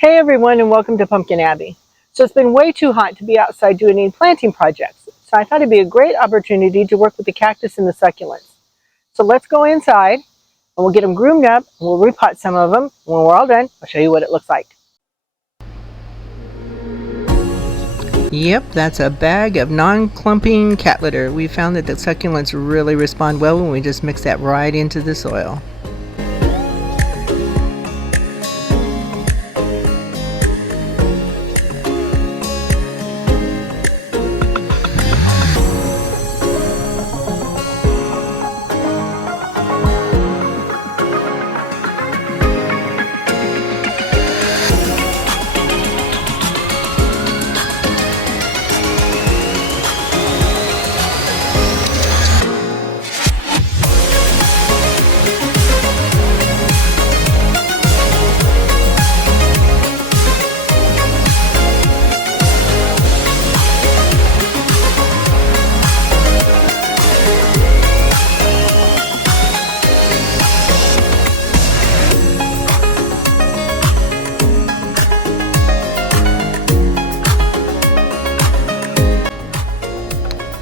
Hey everyone, and welcome to Pumpkin Abbey. So it's been way too hot to be outside doing any planting projects, so I thought it'd be a great opportunity to work with the cactus and the succulents. So let's go inside and we'll get them groomed up and we'll repot some of them. When we're all done, I'll show you what it looks like. Yep, that's a bag of non-clumping cat litter. We found that the succulents really respond well when we just mix that right into the soil.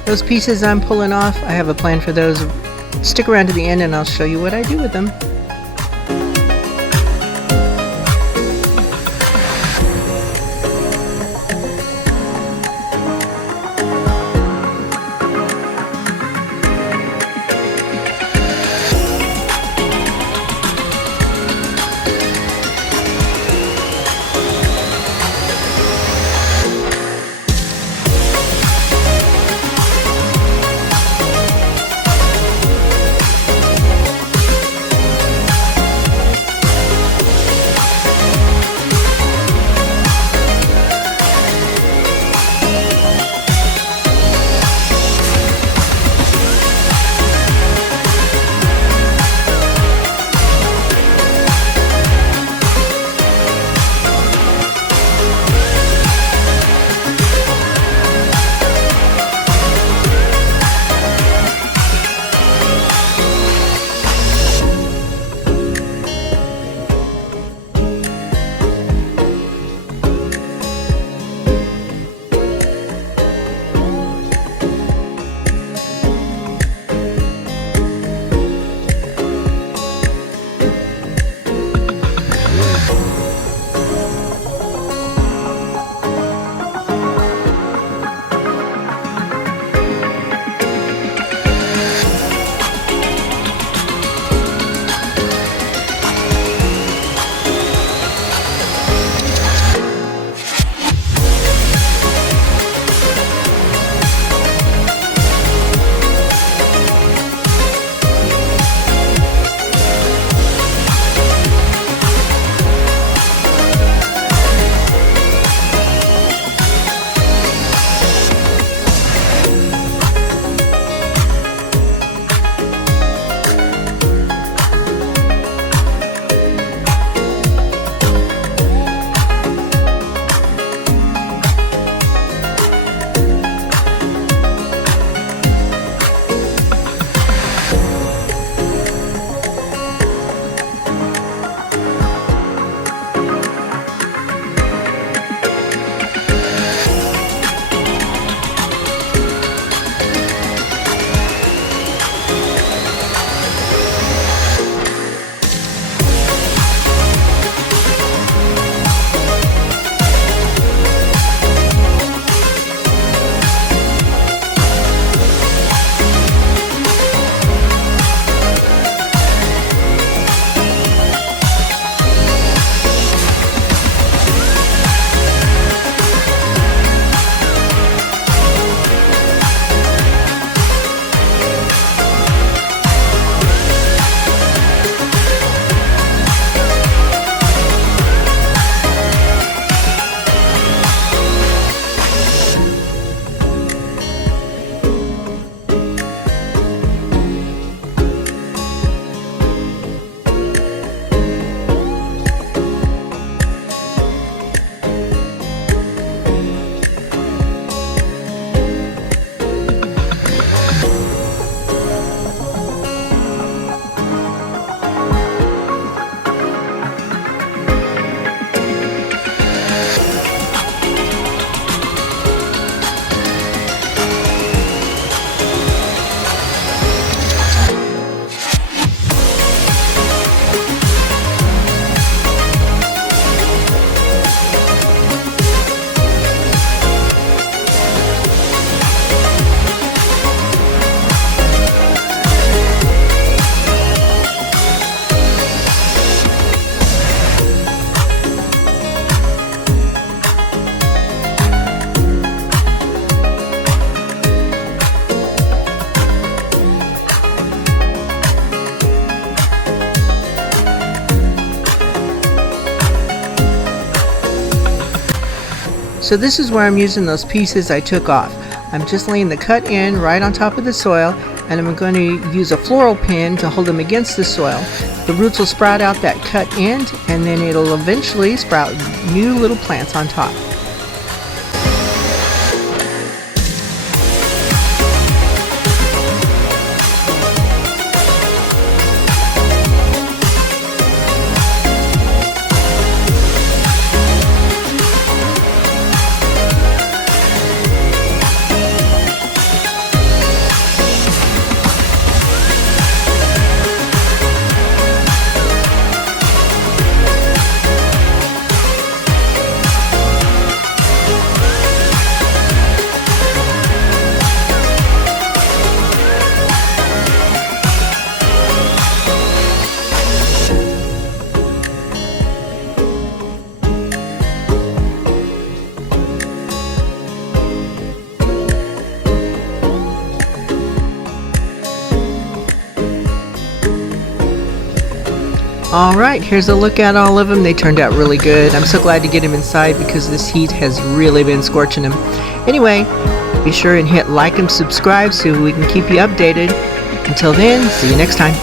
Those pieces I'm pulling off, I have a plan for those. Stick around to the end and I'll show you what I do with them. So this is where I'm using those pieces I took off. I'm just laying the cut end right on top of the soil, and I'm going to use a floral pin to hold them against the soil. The roots will sprout out that cut end, and then it'll eventually sprout new little plants on top. Alright, here's a look at all of them. They turned out really good. I'm so glad to get them inside because this heat has really been scorching them. Anyway, be sure and hit like and subscribe so we can keep you updated. Until then, see you next time.